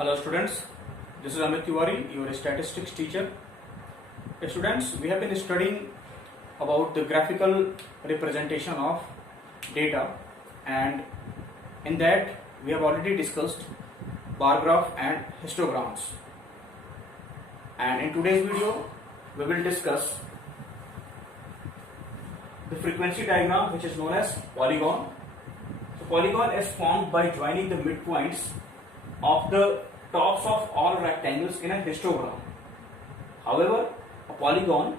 Hello students, this is Amit Tiwari, your statistics teacher. Students, we have been studying about the graphical representation of data, and in that we have already discussed bar graph and histograms. And in today's video we will discuss the frequency diagram, which is known as polygon. So polygon is formed by joining the midpoints of the tops of all rectangles in a histogram. However, a polygon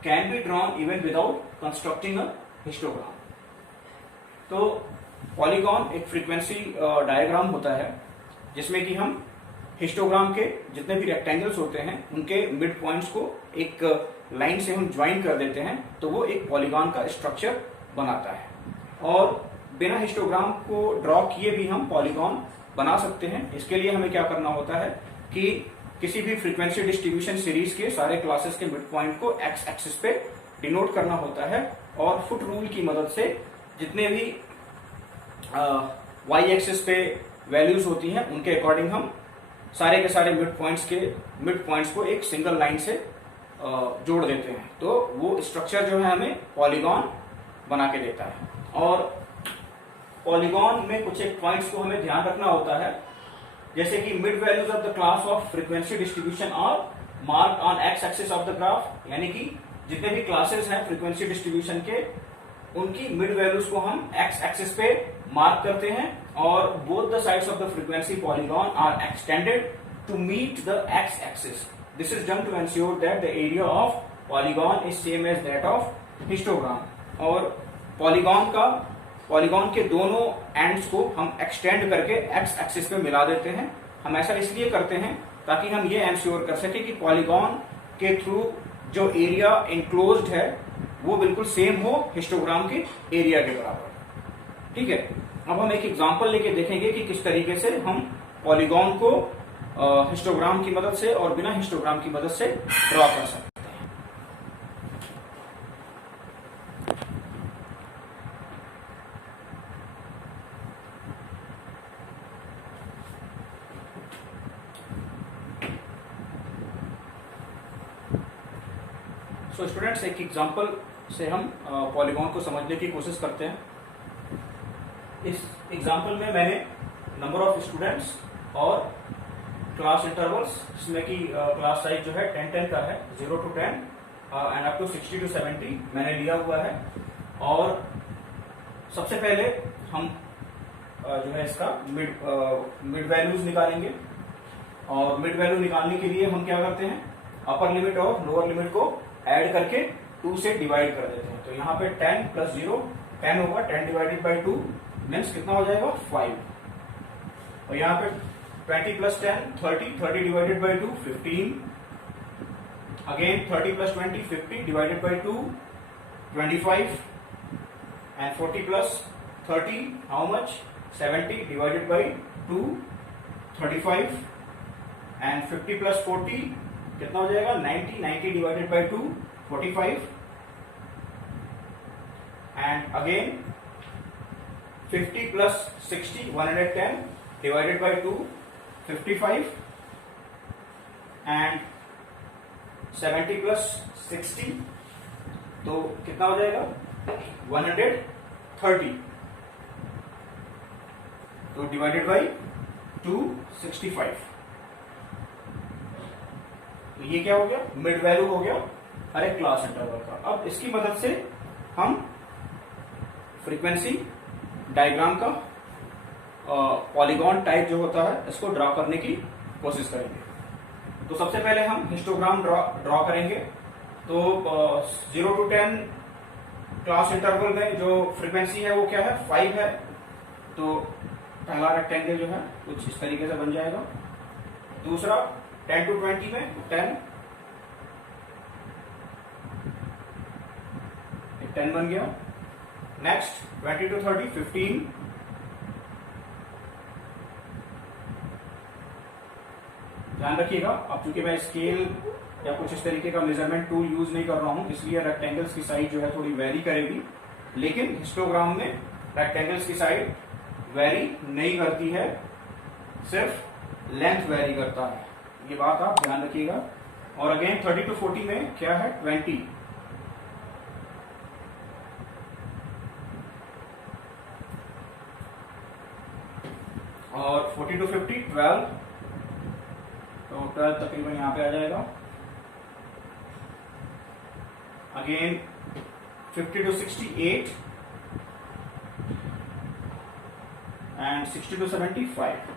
can be drawn even without constructing a histogram. तो polygon एक frequency diagram होता है जिसमें कि हम histogram के जितने भी रेक्टेंगल्स होते हैं उनके मिड पॉइंट्स को एक लाइन से हम ज्वाइन कर देते हैं, तो वो एक पॉलीगॉन का स्ट्रक्चर बनाता है। और बिना हिस्टोग्राम को ड्रॉ किए भी हम पॉलीगॉन बना सकते हैं। इसके लिए हमें क्या करना होता है कि किसी भी फ्रीक्वेंसी डिस्ट्रीब्यूशन सीरीज के सारे क्लासेस के मिड पॉइंट को एक्स एक्सिस पे डिनोट करना होता है, और फुट रूल की मदद से जितने भी वाई एक्सिस पे वैल्यूज होती हैं उनके अकॉर्डिंग हम सारे के सारे मिड पॉइंट्स को एक सिंगल लाइन से जोड़ देते हैं। तो वो स्ट्रक्चर जो है हमें पॉलीगॉन बना के देता है। और पॉलीगॉन में कुछ एक पॉइंट्स को हमें ध्यान रखना होता है, जैसे कि mid values of the class of frequency distribution are mark on x axis of the graph, यानी कि जितने भी क्लासेस हैं फ्रीक्वेंसी डिस्ट्रीब्यूशन के उनकी मिड वैल्यूज को हम एक्स एक्सिस पे मार्क करते हैं, और both the sides of the frequency polygon are extended to meet the x axis. This is done to ensure that the area of polygon is same as that of histogram. और polygon के दोनों ends को हम extend करके x axis पे मिला देते हैं। हम ऐसा इसलिए करते हैं ताकि हम ये एंश्योर कर सके कि पॉलीगॉन के थ्रू जो एरिया इनक्लोज्ड है वो बिल्कुल सेम हो हिस्टोग्राम के एरिया के बराबर। ठीक है, अब हम एक एग्जांपल लेके देखेंगे कि किस तरीके से हम पॉलीगॉन को हिस्टोग्राम की मदद से और बिना हिस्टोग्राम की मदद से ड्रॉ कर सकते हैं। सो स्टूडेंट्स, एक एग्जांपल से हम पॉलीगॉन को समझने की कोशिश करते हैं। इस एग्जांपल में मैंने नंबर ऑफ स्टूडेंट्स और क्लास इंटरवल्स, जिसमें कि क्लास साइज जो है 10-10 का है, 0 to 10 and up to 60 to 70 मैंने लिया हुआ है। और सबसे पहले हम जो है इसका मिड वैल्यूज निकालेंगे, और मिड वैल्यू निकालने के लिए हम क्या करते हैं, अपर लिमिट और लोअर लिमिट को ऐड करके 2 से डिवाइड कर देते हैं। तो यहाँ पे 10 + 0 10 होगा, 10 डिवाइडेड बाई 2 मीन्स कितना हो जाएगा 5। और यहाँ पे 20 + 10 30 divided by 2 15, again 30 + 20 50 divided by 2 25, and 40 + 30 how much 70 divided by 2 35, and 50 + 40 कितना हो जाएगा 90 divided by 2 45, and again 50 + 60 110 divided by 2 55, and 70 + 60 तो कितना हो जाएगा 130, तो डिवाइडेड बाई 265। तो ये क्या हो गया, मिड वैल्यू हो गया हर एक क्लास इंटरवल का। अब इसकी मदद से हम फ्रीक्वेंसी डायग्राम का पॉलीगॉन टाइप जो होता है इसको ड्रॉ करने की कोशिश करेंगे। तो सबसे पहले हम हिस्टोग्राम ड्रॉ करेंगे। तो 0 to 10 क्लास इंटरवल में जो फ्रीक्वेंसी है वो क्या है 5 है। तो पहला रेक्टेंगल जो है कुछ इस तरीके से बन जाएगा। दूसरा 10 to 20 में 10 बन गया। नेक्स्ट 20 to 30 15, ध्यान रखिएगा अब चूंकि मैं स्केल या कुछ इस तरीके का मेजरमेंट टूल यूज नहीं कर रहा हूं, इसलिए रेक्टेंगल्स की साइज जो है थोड़ी वेरी करेगी, लेकिन हिस्टोग्राम में रेक्टेंगल्स की साइड वेरी नहीं करती है, सिर्फ लेंथ वेरी करता है, ये बात आप ध्यान रखिएगा। और अगेन 30 to 40 में क्या है 20, और 40 to 50 12, तो 12 तकरीबन यहां पे आ जाएगा। Again 50 to 60 8, and 60 to 70 5।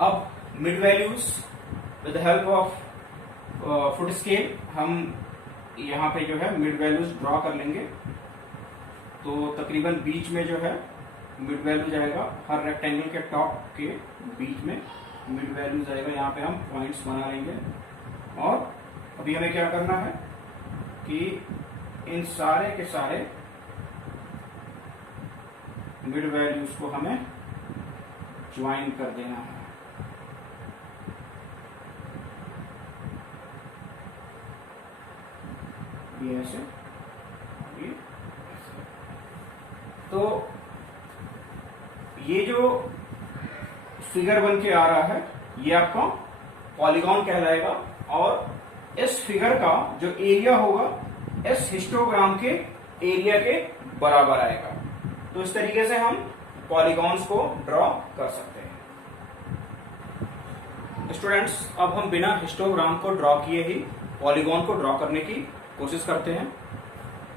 अब mid values with the help of foot scale हम यहाँ पे जो है मिड वैल्यूज ड्रॉ कर लेंगे। तो तकरीबन बीच में जो है मिड वैल्यू जाएगा, हर रेक्टेंगल के टॉप के बीच में मिड वैल्यू जाएगा। यहाँ पे हम पॉइंट्स बना लेंगे और अभी हमें क्या करना है कि इन सारे के सारे मिड वैल्यूज को हमें ज्वाइन कर देना है। ये ऐसे, ये ऐसे। तो ये जो फिगर बन के आ रहा है ये आपका पॉलीगॉन कहलाएगा, और इस फिगर का जो एरिया होगा इस हिस्टोग्राम के एरिया के बराबर आएगा। तो इस तरीके से हम पॉलीगॉन्स को ड्रॉ कर सकते हैं। स्टूडेंट्स, अब हम बिना हिस्टोग्राम को ड्रॉ किए ही पॉलीगॉन को ड्रॉ करने की कोशिश करते हैं।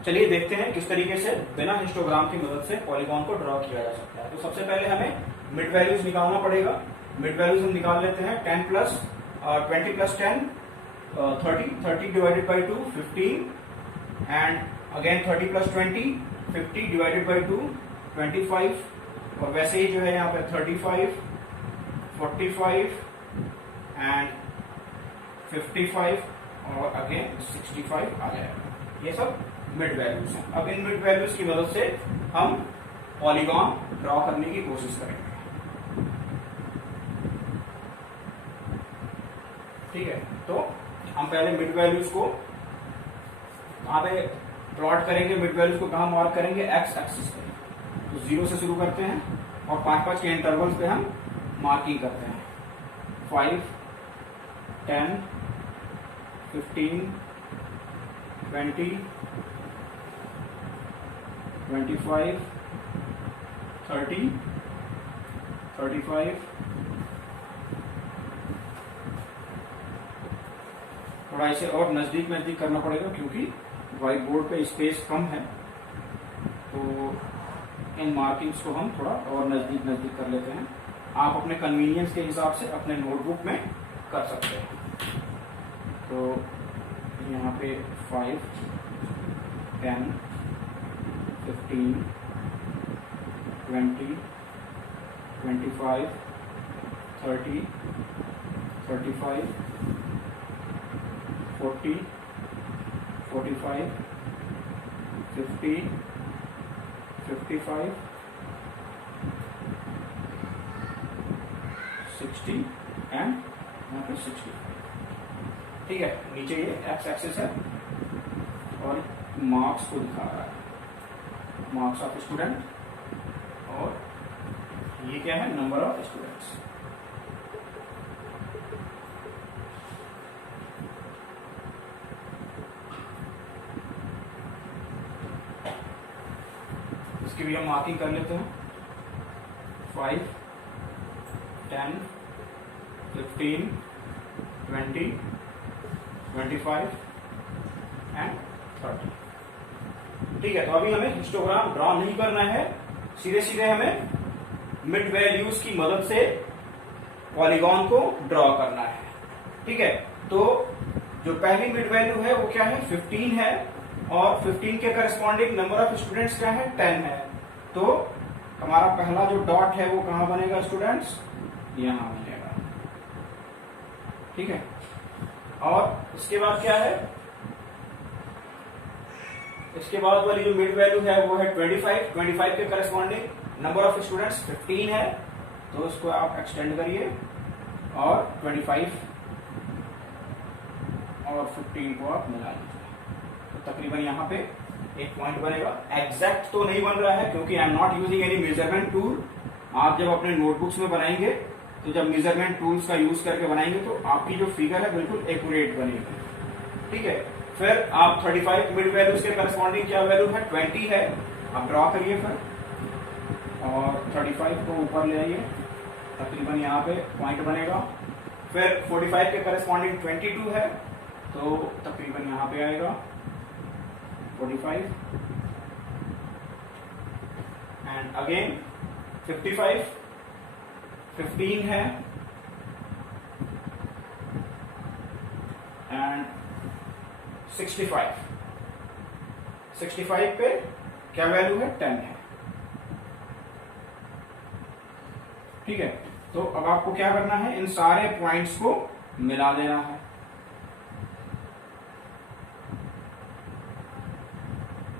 चलिए देखते हैं किस तरीके से बिना हिस्टोग्राम की मदद से पॉलीगॉन को ड्रॉ किया जा सकता है। तो सबसे पहले हमें मिड वैल्यूज निकालना पड़ेगा। मिड वैल्यूज हम निकाल लेते हैं 10 plus 20 plus 10 30, 30 divided by 2 15, and again 30 plus 20 50 divided by 2 25, और वैसे ही जो है यहाँ पे 35 45 एंड 55 और अगेन 65 आ जाएगा। ये सब मिड वैल्यूज हैं। अब इन मिड वैल्यूज की मदद से हम पॉलीगॉन ड्रॉ करने की कोशिश करेंगे। ठीक है, तो हम पहले मिड वैल्यूज को कहां पे प्लॉट करेंगे, मिड वैल्यूज को कहां मार्क करेंगे, एक्स एक्सिस पे। तो 0 से शुरू करते हैं और 5-5 के इंटरवल्स पे हम मार्किंग करते हैं। 5 10 15 20 25 30 35। थोड़ा इसे और नजदीक करना पड़ेगा क्योंकि व्हाइट बोर्ड पे स्पेस कम है, तो इन मार्किंग्स को हम थोड़ा और नजदीक कर लेते हैं। आप अपने कन्वीनियंस के हिसाब से अपने नोटबुक में कर सकते हैं। तो यहाँ पे 5 10 15 20 25 30 35 40 45 50 55 60 एंड यहाँ पे 65। ठीक है, नीचे ये एक्स एक्सिस है और मार्क्स को दिखा रहा है, मार्क्स ऑफ स्टूडेंट, और ये क्या है, नंबर ऑफ स्टूडेंट्स। इसकी भी हम मार्किंग कर लेते हैं। 5 10 15 20 25 एंड 30। ठीक है, तो अभी हमें हिस्टोग्राम ड्रॉ नहीं करना है, सीधे हमें मिड वैल्यूज की मदद से पॉलीगॉन को ड्रॉ करना है। ठीक है, तो जो पहली मिड वैल्यू है वो क्या है, 15 है, और 15 के करस्पॉन्डिंग नंबर ऑफ स्टूडेंट्स क्या है, 10 है। तो हमारा पहला जो डॉट है वो कहां बनेगा स्टूडेंट्स, यहां बनेगा। ठीक है, और इसके बाद क्या है, इसके बाद वाली जो मिड वैल्यू है वो है 25 के करस्पॉन्डिंग नंबर ऑफ स्टूडेंट्स 15 है, तो इसको आप एक्सटेंड करिए और 25 और 15 को आप मिला लीजिए। तकरीबन यहाँ पे एक पॉइंट बनेगा। एग्जैक्ट तो नहीं बन रहा है क्योंकि I am not using any measurement tool. आप जब अपने नोटबुक्स में बनाएंगे तो जब मेजरमेंट टूल्स का यूज करके बनाएंगे तो आपकी जो फिगर है बिल्कुल एक्यूरेट बनेगी, ठीक है। फिर आप 35 मिड वैल्यूज के करस्पॉन्डिंग क्या वैल्यू है, 20 है। आप ड्रॉ करिए फिर और 35 को ऊपर ले आइए, तकरीबन यहाँ पे पॉइंट बनेगा। फिर 45 के करस्पॉन्डिंग 22 है तो तकरीबन यहाँ पे आएगा 45 एंड अगेन 55, 15 है एंड 65 पे क्या वैल्यू है, 10 है, ठीक है। तो अब आपको क्या करना है, इन सारे पॉइंट्स को मिला देना है।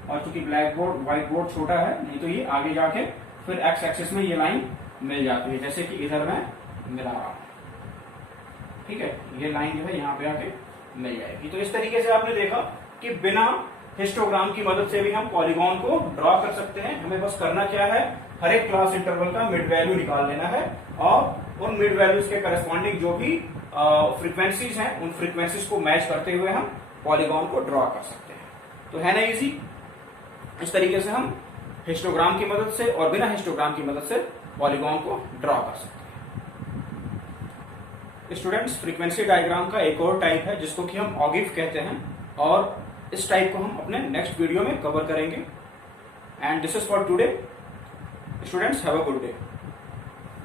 और चूंकि ब्लैक बोर्ड व्हाइट बोर्ड छोटा है, नहीं तो ये आगे जाके फिर एक्स एक्सिस में ये लाइन मिल जाती है, जैसे कि इधर मैं मिला रहा हूं, ठीक है। ये लाइन जो है यहाँ पे आके मिल जाएगी। तो इस तरीके से आपने देखा कि बिना हिस्टोग्राम की मदद से भी हम पॉलीगॉन को ड्रॉ कर सकते हैं। हमें बस करना क्या है, हर एक क्लास इंटरवल का मिड वैल्यू निकाल लेना है और उन मिड वैल्यूज के करस्पॉन्डिंग जो भी फ्रीक्वेंसीज हैं उन फ्रीक्वेंसीज को मैच करते हुए हम पॉलीगॉन को ड्रॉ कर सकते हैं। तो है ना इजी। इस तरीके से हम हिस्टोग्राम की मदद से और बिना हिस्टोग्राम की मदद से पॉलीगॉन को ड्रॉ कर सकते हैं। स्टूडेंट्स, फ्रीक्वेंसी डायग्राम का एक और टाइप है जिसको कि हम ऑगिव कहते हैं और इस टाइप को हम अपने नेक्स्ट वीडियो में कवर करेंगे। And this is for today. Students, have a good day.